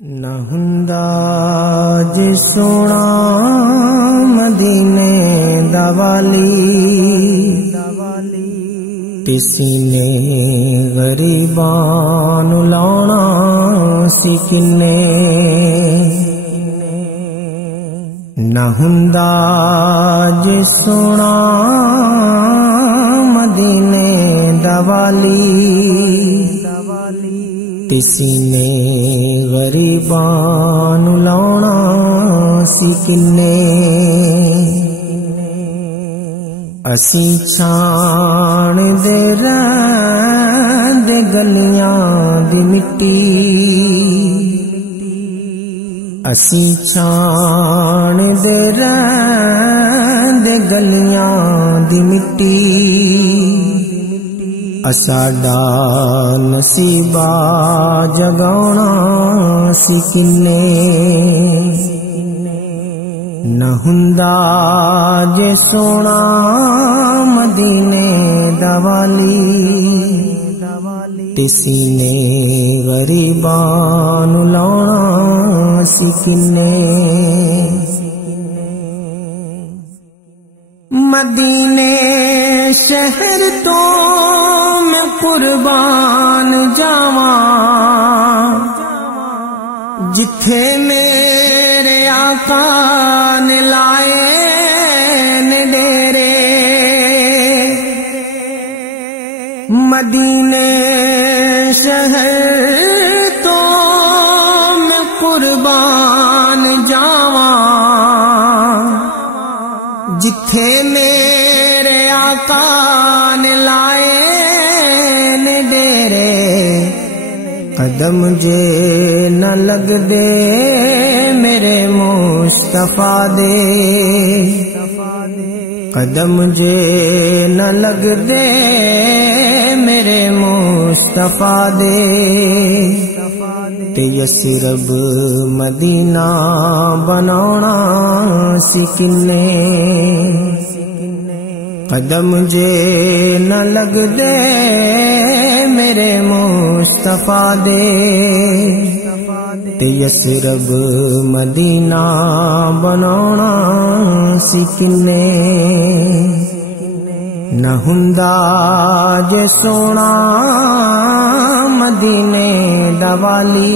نہ ہوندا جے سونا مدینے دا والی تے سینے غریباں نوں لاونا سی کنے نہ ہوندا جے سونا مدینے دا والی تے سینے غریباں نوں لاونا سی کنے اسی چھان دے رہندے گلیاں دی مٹی اسی چھان دے رہندے گلیاں دی مٹی اساڈا نصیبہ جگاونا سی کنے نہ ہوندا جے سونا مدینے دا والی تے سینے غریباں نوں لاونا سی کنے مدینے شہر تو میں قربان جاواں جتھے میرے آقا نے لائے نے ڈیرے مدینے شہر تو میں قربان جاواں جتھے میرے آقا نے لائے نے ڈیرے قدم جے نہ لگ دے میرے مصطفیٰ دے قدم جے نہ لگ دے میرے مصطفیٰ دے تے یثرب مدینہ بناونا سی کنے قدم جے نہ لگ دے میرے مصطفیٰ دے تے یثرب مدینہ بناونا سی کنے نہ ہوندا جے سونا مدینے دا والی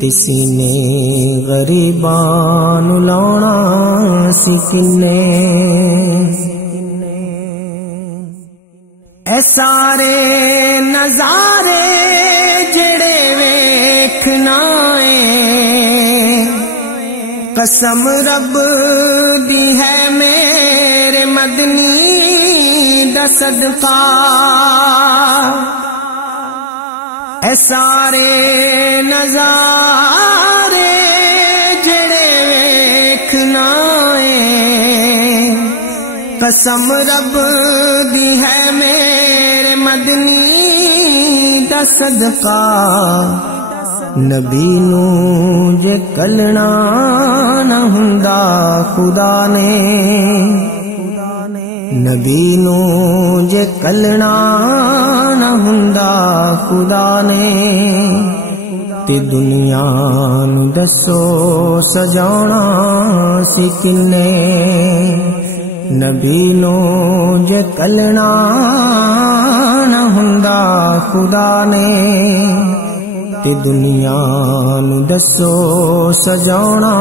تے سینے غریباں نوں لاونا سی کنے اے سارے نظارے جڑے ویکھنا اے قسم رب دی ہے میرے مدنی دا صدقہ اے سارے نظارے جڑے ویکھنا اے قسم رب دی ہے میرے مدنی دا صدقہ نبی نوں جے کلنا نہ ہوندا خدا نے نبی نوں جے کلنا نہ ہوندا خدا نے تے دنیا نوں دسو سجاونا سی کنے نبی نوں جے کلنا نہ ہوندا خدا نے تے دنیا نوں دسو سجاونا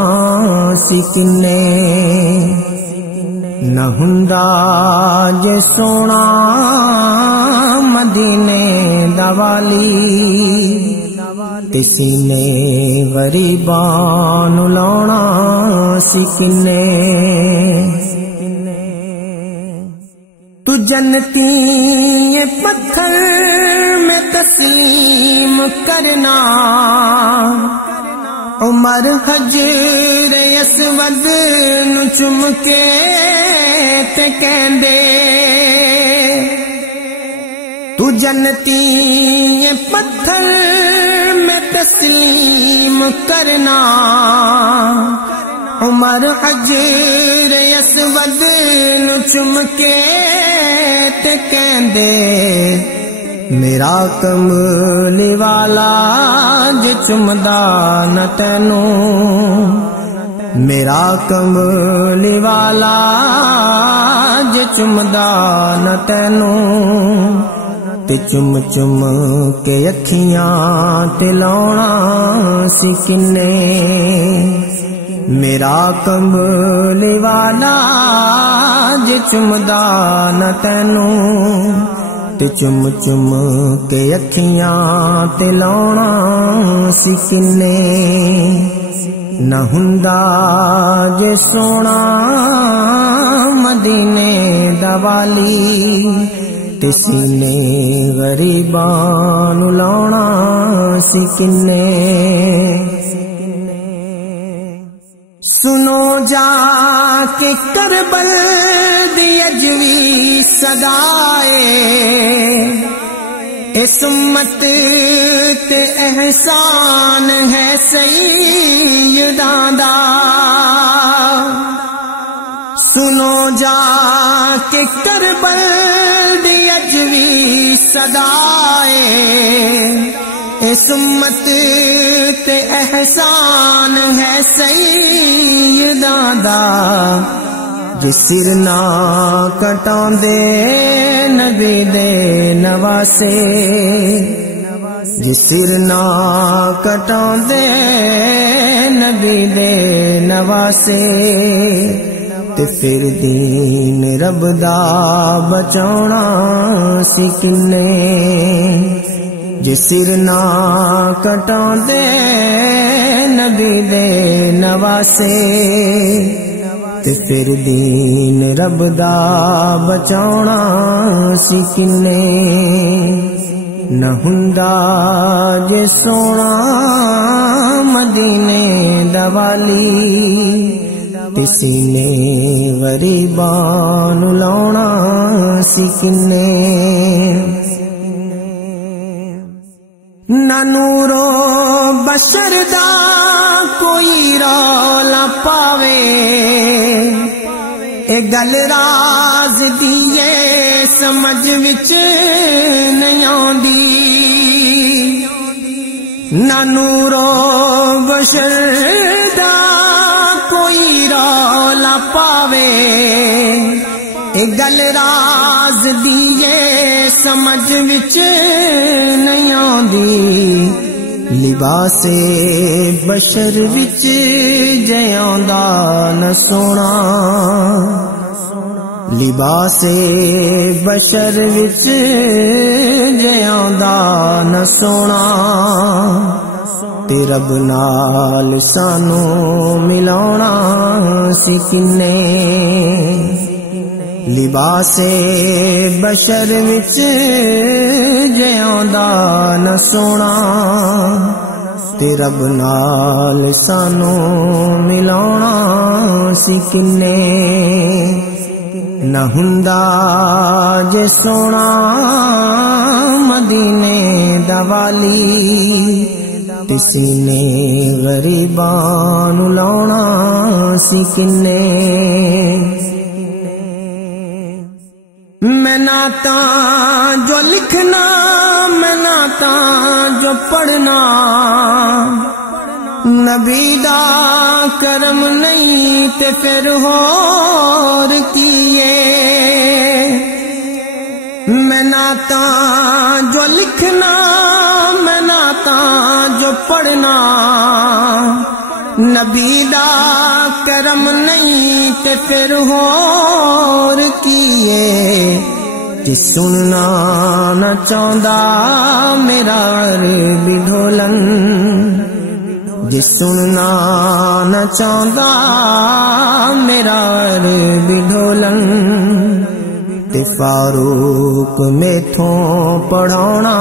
سی کنے نہ ہوندا جے سونا مدینے دا والی تے سینے غریباں نوں لاونا سی کنے تو جنتی یہ پتھر میں تسلیم کرنا عمر حجر اسود نوں چم کے تے کہندے تو جنتی یہ پتھر میں تسلیم کرنا عمر حجر اسود نوں چم کے تے کہندے میرا کملی والا ਜੇ ਚੁੰਮਦਾ ਨਾ ਤੈਨੂੰ, ਮੇਰਾ ਕਮਲੀ ਵਾਲਾ ਜੇ ਚੁੰਮਦਾ ਨਾ ਤੈਨੂੰ, ਤੇ ਚੁੰਮ ਚੁੰਮ ਕੇ ਅੱਖੀਆਂ ਤੇ ਲਾਉਣਾ ਸੀ ਕਿੰਨੇ, ਮੇਰਾ ਕਮਲੀ ਵਾਲਾ ਜੇ ਚੁੰਮਦਾ ਨਾ ਤੈਨੂੰ, ਤੇ ਚੁੰਮ ਚੁੰਮ ਕੇ ਅੱਖੀਆਂ ਤੇ ਲਾਉਣਾ ਸੀ ਕਿੰਨੇ, ਨਾ ਹੁੰਦਾ ਜੇ ਸੋਹਣਾ ਮਦੀਨੇ ਦਾ ਵਾਲੀ, ਤੇ ਸੀਨੇ ਗਰੀਬਾਂ ਨੂੰ ਲਾਉਣਾ ਸੀ ਕਿੰਨੇ। سنو جا کے کربل دی اجوی صدائے، اس امت تے احسان ہے سیداں دا، سنو جا کے کربل دی اجوی صدائے، اس امت تے احسان ہے سیداں دا، جس سر نہ کٹاندے نبی دے نواسے، جس سر نہ کٹاندے نبی دے نواسے، تے پھر دین رب دا بچاؤنا سی کنے، جس سر نہ کٹاندے نبی دے نواسے، تے پھر دین رب دا بچاؤنا سی کنے، نہ ہندا جے سونا مدینے دا والی، تے سینے غریباں نوں لاؤنا سی کنے، نہ نورو بشر دا کوئی رولا پاوے، اے گل راز دیے سمجھ وچ نہیں آندی، نہ نورو بشر دا کوئی رولا پاوے، اے گل راز دیے سمجھ وچ نہیں آندی، لباس بشر وچ جیاندا نہ سونا، لباس بشر وچ جیاندا نہ سونا، تے رب نال سانوں ملاونا سی کنے، لباس بشر وچ جیاندا نہ سونا، تے رب نال سانوں ملاونا سی کنے، نہ ہندا جے سونا مدینے دا والی، تے سینے غریباں نوں لاؤنا سی کنے، میں نعتاں جو لکھنا، میں نعتاں جو پڑھنا، نبی دا کرم نہیں تے پھر ہور کیے، میں نعتاں جو لکھنا، میں نعتاں جو پڑھنا، نبی دا کرم نہیں تے پھر ہور کیے، جس سننا نہ چاہندا میرا عربی ڈھولن، جس سننا نہ چاہندا میرا عربی ڈھولن، تے فاروق میتھوں پڑھاونا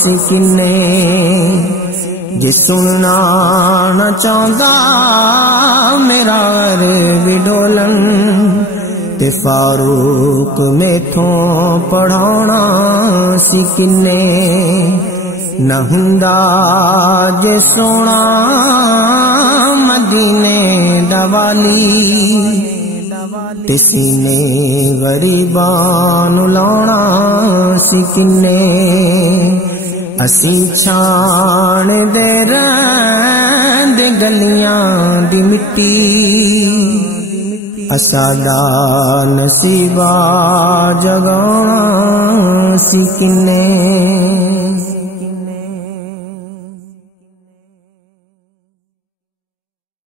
سی کنے، جس سننا نہ چاہندا میرا عربی ڈھولن، تے فاروق میتھوں پڑھاونا سی کنے، نہ ہندا جے سونا مدینے دا والی، تے سینے غریباں نوں لاؤنا سی کنے، اسی چھان دے رہند گلیاں دی مٹی اسادا نصیبہ جگانا سی کنے